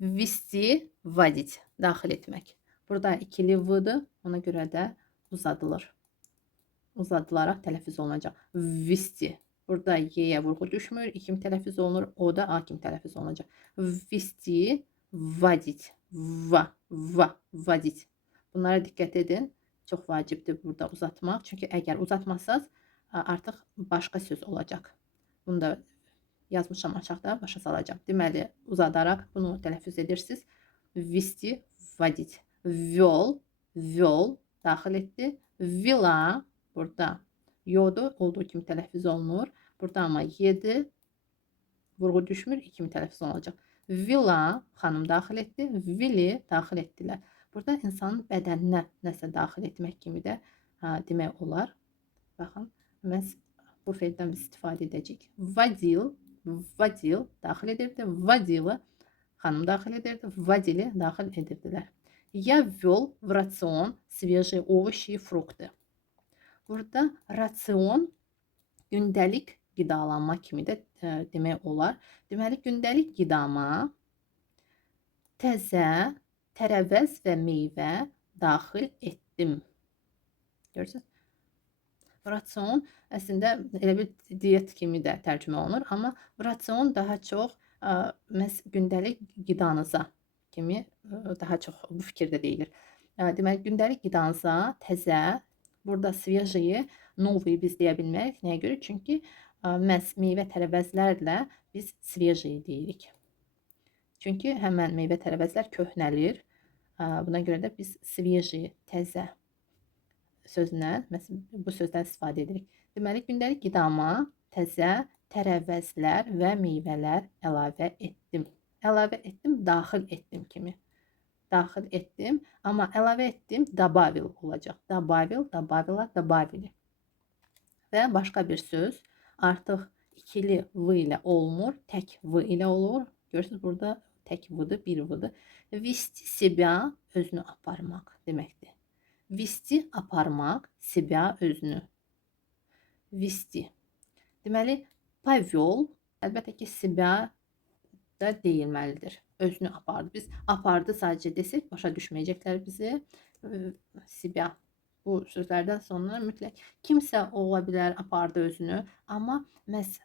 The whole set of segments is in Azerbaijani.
Ввести, вводить, daxil etmək. Burada ikili v'dır, ona görə də uzadılır. Uzadılaraq tələffüz olunacaq. Vvesti. Burada y'yə vurğu düşmür, i kimi tələffüz olunur, o da a kimi tələffüz olunacaq. Vvesti, vvadить. Vvadить. Bunlara diqqət edin. Çox vacibdir burada uzatmaq. Çünki əgər uzatmasanız artıq başqa söz olacaq. Bunu da yazmışam aşağıda, başa salacağım. Deməli, uzadaraq bunu tələffüz edirsiniz. Vvesti, vvadить. Ввел, ввел, daxil etdi. Vvela, burada yo'du, olduğu kimi tələffüz olunur. Burada amma yedi, vurğu düşmür, i kimi tələffüz olunacaq. Villa, xanım daxil etdi. Vili daxil etdilər. Burada insanın bədəninə nəsə daxil etmək kimi də demək olar. Baxın, məhz bu feildən biz istifadə edəcəyik. Vadil, vadil daxil edirdi. Vadili xanım daxil edirdi. Vadili daxil edirdilər. Я ввел в рацион свежие овощи и фрукты. Burada rasiyon gündəlik qidalanma kimi də demək olar. Deməli, gündəlik qidama təzə tərəvəz və meyvə daxil etdim. Görürsünüz? Rasiyon əslində elə bir diyet kimi də tərcümə olunur, amma rasiyon daha çox gündəlik qidanıza kimi daha çox bu fikirdə deyilir. Deməli, gündəlik qidanıza təzə, burada svejiyi, novuyu biz deyə bilmərik. Nəyə görə? Çünki məhz meyvə tərəvəzlərlə biz svejiyi deyirik. Çünki həmən meyvə tərəvəzlər köhnəlir. Buna görə də biz svejiyi, təzə sözlə, bu sözdən istifadə edirik. Deməli, gündəlik qidama təzə tərəvəzlər və meyvələr əlavə etdim. Əlavə etdim, daxil etdim kimi. Daxil etdim, amma əlavə etdim, dabavil olacaq. Dabavil, dabavila, dabavili. Və başqa bir söz artıq ikili v ilə olmur, tək v ilə olur. Görürsünüz, burada tək v'dır, bir v'dır. Vesti себя, özünü aparmaq deməkdir. Vesti aparmaq, себя özünü. Vesti. Deməli, повел, əlbəttə ki, себя da deyilməlidir. Özünü apardı. Biz apardı sadəcə desək, başa düşməyəcəklər bizi. Себя. Bu sözlərdən sonra mütləq kimsə ola bilər, apardı özünü, amma məhz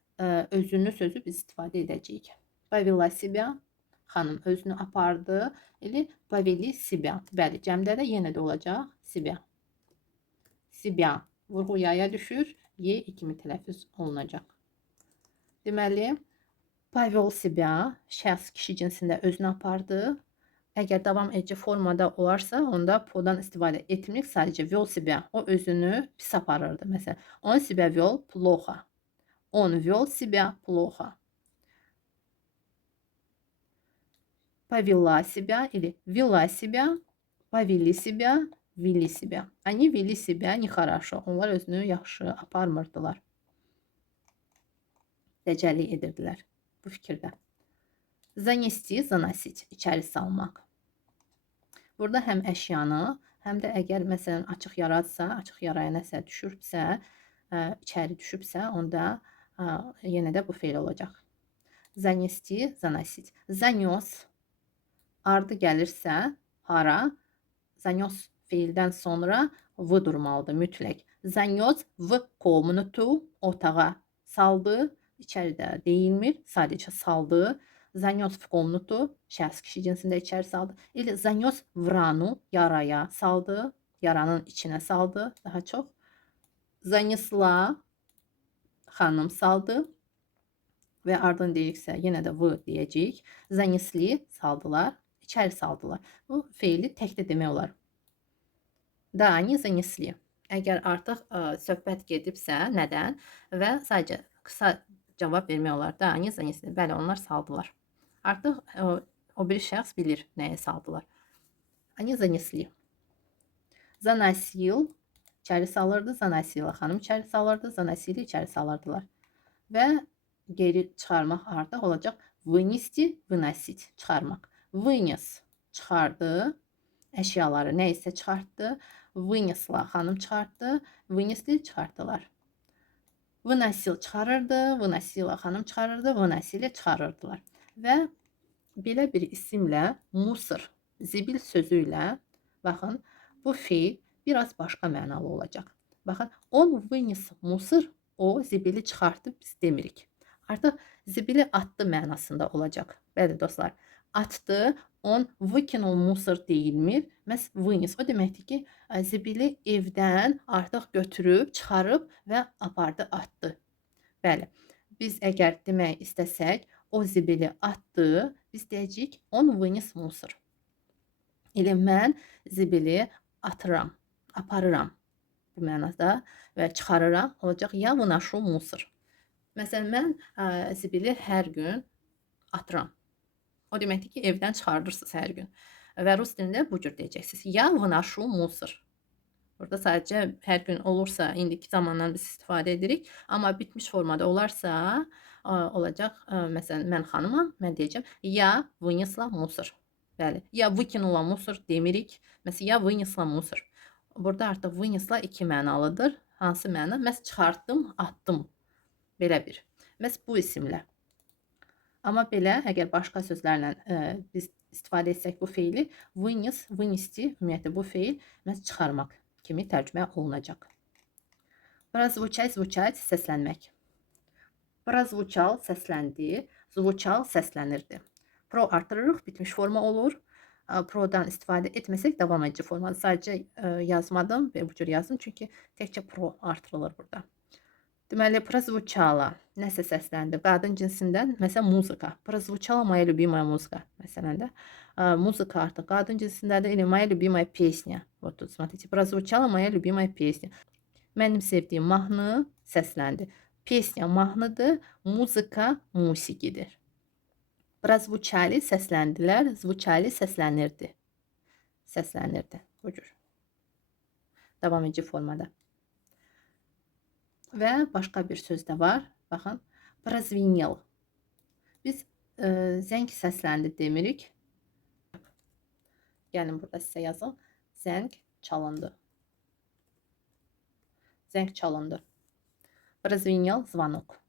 özünü sözü biz istifadə edəcəyik. Повела себя, xanım özünü apardı. Elə повели себя. Bəli, cəmdə də yenə də olacaq себя. Себя. Vurğu yaya düşür, y kimi tələffüz olunacaq. Deməli, повел себя, şəxs kişi cinsində özünü apardı. Əgər davam edici formada olarsa, onda po'dan istifadə etmirik. Sadəcə вел себя. O özünü pis aparırdı. Məsələn, он себя вел плохо. Он вел себя плохо. Повела себя или вела себя, повели себя, вели себя. Они вели себя нехорошо. Onlar özünü yaxşı aparmırdılar. Dəcəllik edirdilər bu fikirdə. Занести, заносить, içəri salmaq. Burada həm əşyanı, həm də əgər məsələn açıq yaradsa, açıq yaraya nəsə düşübsə, içəri düşübsə, onda yenə də bu feil olacaq. Занести, заносить. Занес, ardı gəlirsə, hara, занес feildən sonra v durmalıdır mütləq. Занес в комнату, otağa saldı, içəridə deyilmir, sadəcə saldı. Занес в комнату, şəxs kişi cinsində içəri saldı. Или занес в рану, yaraya saldı, yaranın içinə saldı daha çox. Занесла, xanım saldı. Və ardın deyiriksə, yenə də v deyəcəyik. Занесли, saldılar, içəri saldılar. Bu feili tək də demək olar. Да, они занесли. Əgər artıq söhbət gedibsə, nədən? Və sadəcə qısa cavab vermək olar. Да, они занесли. Bəli, onlar saldılar. Artıq o bir şəxs bilir nəyə saldılar. Они занесли. Заносил, içəri salırdı. Заносила, xanım içəri salırdı. Заносили, içəri salırdılar. Və geri çıxarmaq artıq olacaq. Вынести, выносить, çıxarmaq. Вынес, çıxardı. Əşyaları nə isə çıxartdı. Вынесла, xanım çıxartdı. Вынесли, çıxartdılar. Выносил, çıxarırdı. Выносила, xanım çıxarırdı. Выносили, çıxarırdılar. Və belə bir isimlə musır, zibil sözü ilə baxın, bu fiil biraz başqa mənalı olacaq. Baxın, on vınес musır, o zibili çıxartdı biz demirik. Artıq zibili atdı mənasında olacaq. Bəli dostlar, atdı, on vыкинул musor deyilmir. Məhz vınes o deməkdir ki, zibili evdən artıq götürüb, çıxarıb və apardı, atdı. Bəli. Biz əgər demək istəsək, o zibili atdı, biz deyəcəyik, on vınes musor. Elə mən zibili atıram, aparıram bu mənada və çıxarıram, olacaq ya выношу musor. Məsələn, mən zibili hər gün atıram. O deməkdir ki, evdən çıxardırsınız hər gün. Və rus dilində bu cür deyəcəksiniz. Ya выношу musor. Burada sadəcə hər gün olursa, indiki zamandan biz istifadə edirik. Amma bitmiş formada olarsa, olacaq, məsələn, mən xanımam, mən deyəcəm, ya вынесла musor. Bəli, ya выкинула musor demirik. Məsələn, ya вынесла musor. Burada artıq вынесла iki mənalıdır. Hansı məna? Məhz çıxartdım, atdım. Belə bir. Məhz bu isimlə. Amma belə, əgər başqa sözlərlə biz istifadə etsək bu feili, vınес, vınести, ümumiyyətlə bu feil məhz çıxarmaq kimi tərcümə olunacaq. Прозвучать, звучать, səslənmək. Прозвучал, səsləndi, звучал, səslənirdi. Pro artırırıq, bitmiş forma olur. Pro'dan istifadə etməsək davam edici formadır. Sadəcə yazmadım və bu cür yazdım, çünki təkcə pro artırılır burada. Deməli, прозвучала, nəsə səsləndi. Qadın cinsindən, məsələn, muzika. Прозвучала моя любимая музыка. Məsələn də, muzika artıq qadın cinsindədir. Или моя любимая песня. Вот тут, смотрите, прозвучала моя любимая песня. Mənim sevdiyim mahnı səsləndi. Pesnya mahnıdır, muzika musiqidir. Прозвучали, səsləndilər, звучали, səslənirdi. Səslənirdi. Bu cür. Davam edici formada. Və başqa bir söz də var. Baxın, прозвенел. Biz zəng səsləndi demirik. Gəlin burada sizə yazın. Zəng çalındı. Zəng çalındı. Прозвенел звонок.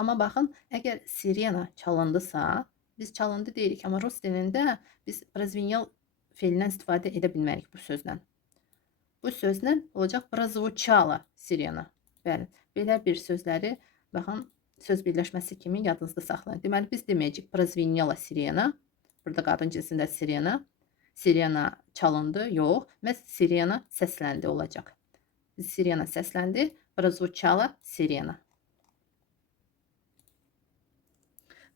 Amma baxın, əgər sirena çalındısa, biz çalındı deyirik. Amma rus dilində biz прозвенел feilindən istifadə edə bilmərik bu sözlə. Bu sözlə olacaq прозвучала sirena. Bəli, belə bir sözləri, baxın, söz birləşməsi kimi yadınızda saxlayın. Deməli, biz deməyəcəyik прозвенела sirena. Burada qadın cinsində sirena. Sirena çalındı, yox. Məhz sirena səsləndi olacaq. Sirena səsləndi, прозвучала sirena.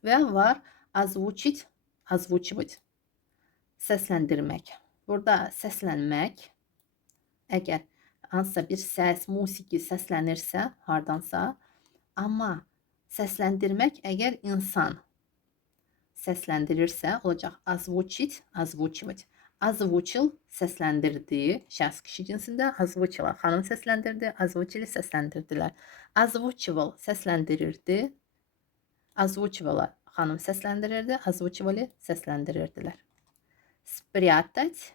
Və var озвучить, озвучивать. Səsləndirmək. Burada səslənmək, əgər hansısa bir səs, musiqi səslənirsə, hardansa, amma səsləndirmək əgər insan səsləndirirsə, olacaq озвучить, озвучивать. Озвучил səsləndirdi, şəxs kişi cinsində, озвучила xanım səsləndirdi, озвучили səsləndirdilər. Озвучивал səsləndirirdi, озвучивала xanım səsləndirirdi, озвучивали səsləndirirdilər. Спрятать,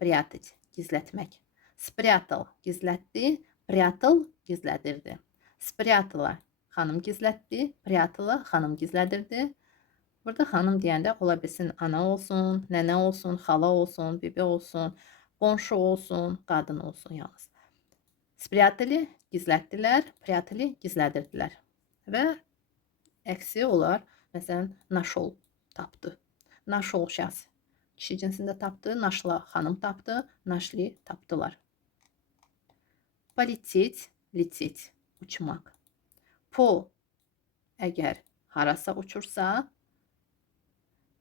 прятать, gizlətmək. Спрятал, gizlətdi, прятал, gizlədirdi. Спрятала, xanım gizlətdi, прятала, xanım gizlədirdi. Burada xanım deyəndə ola bilsin ana olsun, nənə olsun, xala olsun, bibi olsun, qonşu olsun, qadın olsun yalnız. Спрятали, gizlətdilər, прятали, gizlədirdilər. Və əksi olar, məsələn, нашел, tapdı. Нашел şəxs kişi cinsində tapdı, нашла xanım tapdı, нашли tapdılar. Полететь, лететь, uçmaq. Po, əgər harasa uçursa,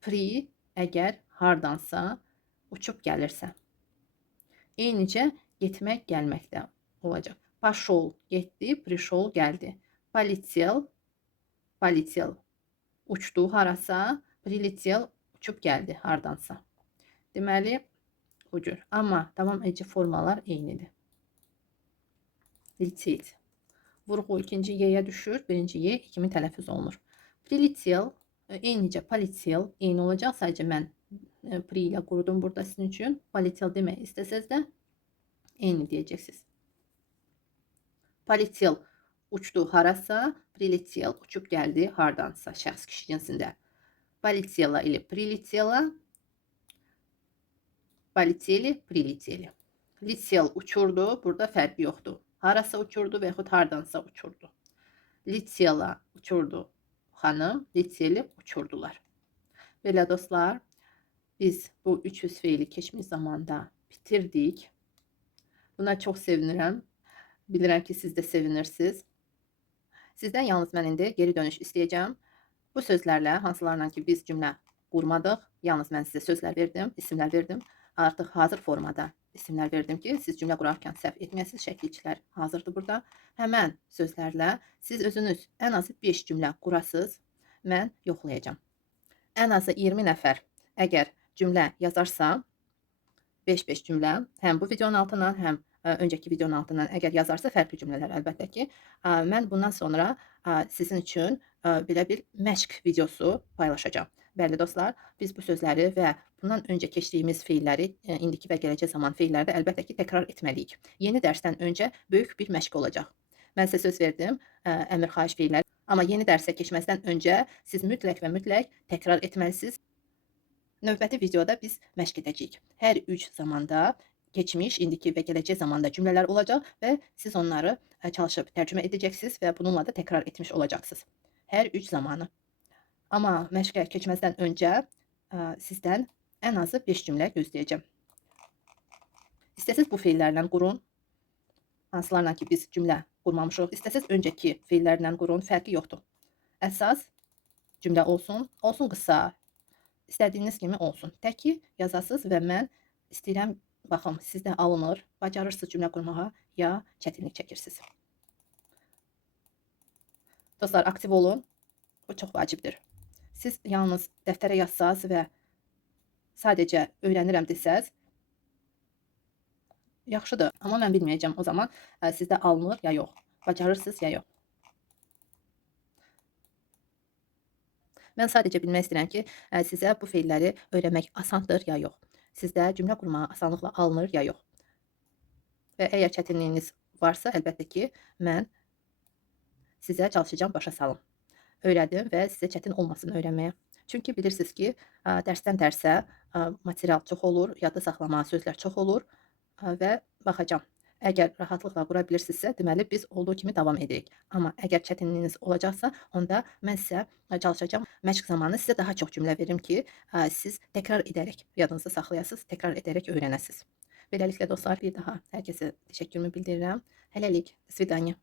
pri, əgər hardansa uçub gəlirsə. Eynicə getmək, gəlməkdə olacaq. Пошел, getdi, пришел, gəldi. Полетел, полетел, uçdu harasa, прилетел, uçub gəldi hardansa. Deməli, bu cür. Amma davam edici formalar eynidir. Лететь. Vurğu ikinci Y-yə düşür, birinci Y kimi tələffüz olunur. Прилетел, eynicə полетел, eyni olacaq. Sadəcə mən pri ilə qurudum burada sizin üçün. Полетел demək istəsəz də eyni deyəcəksiniz. Полетел, uçdu harasa, Prilitel uçub gəldi hardansa şəxs kişi cinsində. Полетела или прилетела. Politeli, priliteli. Litel uçurdu. Burada fərqi yoxdur. Harasa uçurdu və yaxud hardansa uçurdu. Litela uçurdu xanım, liteli uçurdular. Belə dostlar, biz bu 300 feili keçmiş zamanda bitirdik. Buna çox sevinirəm. Bilirəm ki, siz də sevinirsiniz. Sizdən yalnız mən indi geri dönüş istəyəcəm. Bu sözlərlə, hansılarla ki biz cümlə qurmadıq, yalnız mən sizə sözlər verdim, isimlər verdim. Artıq hazır formada isimlər verdim ki, siz cümlə qurarkən səhv etməyəsiniz, şəkilçilər hazırdır burada. Həmən sözlərlə siz özünüz ən azı 5 cümlə qurasınız, mən yoxlayacağam. Ən azı 20 nəfər əgər cümlə yazarsa, 5-5 cümlə, həm bu videonun altından, həm öncəki videonun altından əgər yazarsa, fərqli cümlələr əlbəttə ki, mən bundan sonra sizin üçün belə bir məşq videosu paylaşacağam. Bəli dostlar, biz bu sözləri və bundan öncə keçdiyimiz feilləri, indiki və gələcək zaman feilləri də əlbəttə ki, təkrar etməliyik. Yeni dərsdən öncə böyük bir məşq olacaq. Mən sizə söz verdim, əmr xahiş feilləri. Amma yeni dərsə keçməzdən öncə siz mütləq və mütləq təkrar etməlisiniz. Növbəti videoda biz məşq edəcəyik. Hər 3 zamanda keçmiş, indiki və gələcək zamanda cümlələr olacaq və siz onları çalışıb tərcümə edəcəksiniz və bununla da təkrar etmiş olacaqsınız. Hər 3 zamanı. Amma məşqə keçməzdən öncə sizdən ən azı 5 cümlə gözləyəcəm. İstəsiniz bu feillərlə qurun. Hansılarla ki biz cümlə qurmamışıq. İstəsiniz öncəki feillərlə qurun. Fərqi yoxdur. Əsas cümlə olsun. Olsun qısa. İstədiyiniz kimi olsun. Tək ki yazasınız və mən istəyirəm, baxın, sizdə alınır, bacarırsınız cümlə qurmağa, ya çətinlik çəkirsiniz. Dostlar, aktiv olun. Bu çox vacibdir. Siz yalnız dəftərə yazsaz və sadəcə öyrənirəm desəz, yaxşıdır. Amma mən bilməyəcəm o zaman sizdə alınır ya yox. Bacarırsınız ya yox. Mən sadəcə bilmək istəyirəm ki, sizə bu feilləri öyrənmək asandır ya yox. Sizdə cümlə qurmağa asanlıqla alınır ya yox. Və əgər çətinliyiniz varsa, əlbəttə ki, mən sizə çalışacağam başa salım. Öyrədim və sizə çətin olmasın öyrənməyə. Çünki bilirsiniz ki, dərsdən dərsə material çox olur, yadda saxlamağa sözlər çox olur və baxacağam. Əgər rahatlıqla qura bilirsinizsə, deməli biz olduğu kimi davam edirik. Amma əgər çətinliyiniz olacaqsa, onda mən sizə çalışacağam. Məşq zamanı sizə daha çox cümlə verim ki, siz təkrar edərək yadınızda saxlayasınız, təkrar edərək öyrənəsiniz. Beləliklə dostlar, bir daha hər kəsə təşəkkürümü bildirirəm. Hələlik, svidaniya.